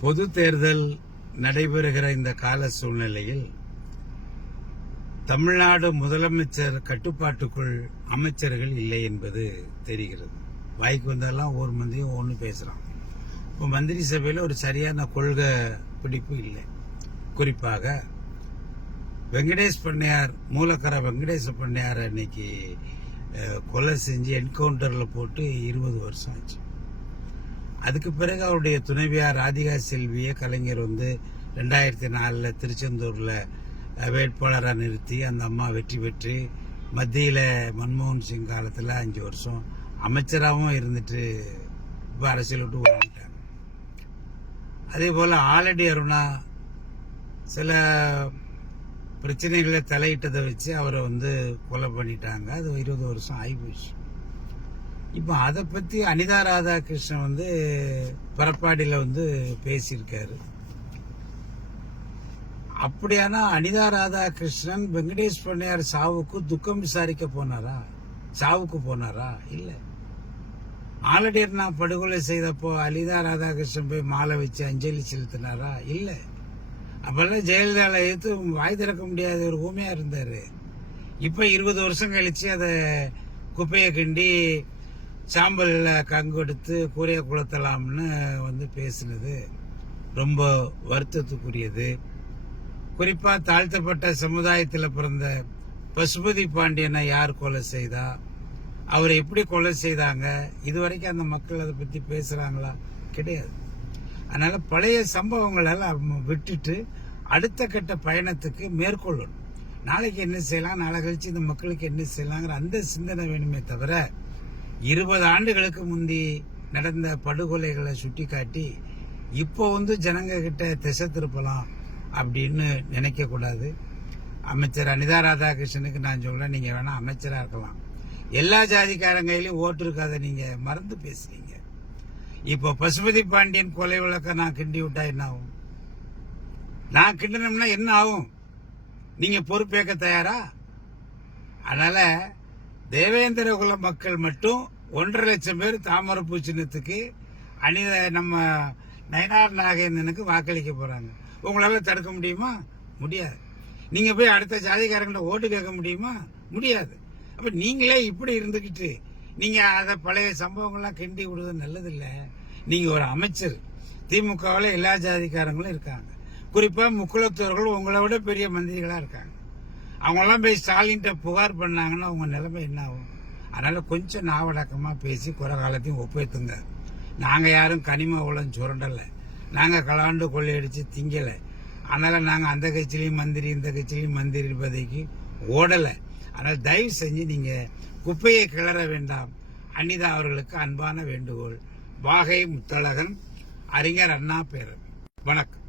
பொது தேர்தல் நடைபெறுகிற இந்த கால சூழ்நிலையில் தமிழ்நாடு முதலமைச்சர் கட்டுப்பாட்டுக்குள் அமைச்சர்கள் இல்லை என்பது தெரிகிறது. வாய்க்கு வந்தெல்லாம் ஒரு மந்திரியும் ஒன்று பேசுறான். இப்போ மந்திரி சபையில் ஒரு சரியான கொள்கை பிடிப்பு இல்லை. குறிப்பாக வெங்கடேஷ் பண்ணையார், மூலக்கர வெங்கடேச பண்ணையார் அன்னைக்கு கொலை செஞ்சு என்கவுண்டர்ல போட்டு 20 வருஷம் ஆச்சு. அதுக்கு பிறகு அவருடைய துணைவியார் ராதிகா செல்வியை கலைஞர் 2004 திருச்செந்தூர்ல வேட்பாளராக நிறுத்தி அந்த அம்மா வெற்றி பெற்று மத்தியில் மன்மோகன் சிங் காலத்தில் 5 வருஷம் அமைச்சராகவும் இருந்துட்டு இப்போ அரசியல் விட்டு ஓடிட்டாங்க. அதே போல் ஆலடி அருணா சில பிரச்சனைகளை தலையிட்டதை வச்சு அவரை கொலை பண்ணிட்டாங்க. அது 20 வருஷம் ஆகிப்போச்சு. இப்போ அதை பற்றி அனிதா ராதாகிருஷ்ணன் பரப்பாடியில் பேசியிருக்காரு. அப்படியானா அனிதா ராதாகிருஷ்ணன் வெங்கடேஷ் பண்ணையார் சாவுக்கு துக்கம் விசாரிக்க போனாரா? சாவுக்கு போனாரா? இல்ல. ஆலடி அருணா படுகொலை செய்தப்போ அனிதா ராதாகிருஷ்ணன் போய் மாலை வச்சு அஞ்சலி செலுத்தினாரா? இல்ல. அப்பெல்லாம் ஜெயலலிதாவை எடுத்து வாய் திறக்க முடியாத ஒரு ஊமையா இருந்தாரு. இப்ப 20 வருஷம் கழிச்சு அதை குப்பையை கிண்டி சாம்பல்ல கங்கொடுத்து கூரைய குளத்தலாம்னு பேசினது ரொம்ப வருத்தத்துக்குரியது. குறிப்பா தாழ்த்தப்பட்ட சமுதாயத்தில் பிறந்த பசுபதி பாண்டியனை யார் கொலை செய்தா, அவரை எப்படி கொலை செய்தாங்க, இதுவரைக்கும் அந்த மக்கள் அதை பத்தி பேசுறாங்களா? கிடையாது. அதனால பழைய சம்பவங்களெல்லாம் விட்டுட்டு அடுத்த கட்ட பயணத்துக்கு மேற்கொள்ளணும். நாளைக்கு என்ன செய்யலாம், நாளை கழிச்சு இந்த மக்களுக்கு என்ன செய்யலாங்கிற அந்த சிந்தனை வேணுமே தவிர 20 ஆண்டுகளுக்கு முந்தி நடந்த படுகொலைகளை சுட்டி காட்டி இப்போ ஜனங்க கிட்ட திசை திருப்பலாம் அப்படின்னு நினைக்க கூடாது. அமைச்சர் அனிதா ராதாகிருஷ்ணனுக்கு நான் சொல்றேன், நீங்க வேணா அமைச்சரா இருக்கலாம். எல்லா ஜாதிக்காரங்க கையிலும் ஓட்டு இருக்காத நீங்க மறந்து பேசுறீங்க. இப்போ பசுபதி பாண்டியன் கொலை வழக்க நான் கிண்டி விட்டா என்ன ஆகும்? நான் கிண்டனம்னா என்ன ஆகும்? நீங்க பொறுப்பேற்க தயாரா? அதனால தேவேந்திர குல மக்கள் மட்டும் 1.5 லட்சம் பேர் தாமரைப்பூ சின்னத்துக்கு நம்ம நயனார் நாகேந்திரனுக்கு வாக்களிக்க போறாங்க. உங்களால தடுக்க முடியுமா? முடியாது. நீங்க போய் அடுத்த ஜாதிக்காரங்கள ஓட்டு கேட்க முடியுமா? முடியாது. அப்ப நீங்களே இப்படி இருந்துகிட்டு நீங்க அத பழைய சம்பவங்கள்லாம் கிண்டி விடுறது நல்லது இல்ல. நீங்க ஒரு அமைச்சர். திமுகவில் எல்லா ஜாதிக்காரங்களும் இருக்காங்க. குறிப்பா முக்குளத்தோர்கள் உங்களை விட பெரிய மந்திரிகளா இருக்காங்க. அவங்கெல்லாம் போய் ஸ்டாலின்ட்ட புகார் பண்ணாங்கன்னா உங்க நிலைமை என்ன ஆகும்? அதனால கொஞ்சம் நாவடக்கமா பேசி குறை காலத்தையும் ஒப்பேத்துங்க. நாங்க யாரும் கனிம உளம் சுரண்டல, நாங்க கலாண்டு கொள்ளையடிச்சு திங்கல. அதனால நாங்க அந்த கட்சியிலையும் மந்திரி இந்த கட்சியிலையும் மந்திரி பதவிக்கு ஓடல. அதனால தயவு செஞ்சு நீங்க குப்பையை கிளற வேண்டாம். அனிதா அவர்களுக்கு அன்பான வேண்டுகோள். வாகை முத்தழகன், அறிஞர் அண்ணா பேரவை. வணக்கம்.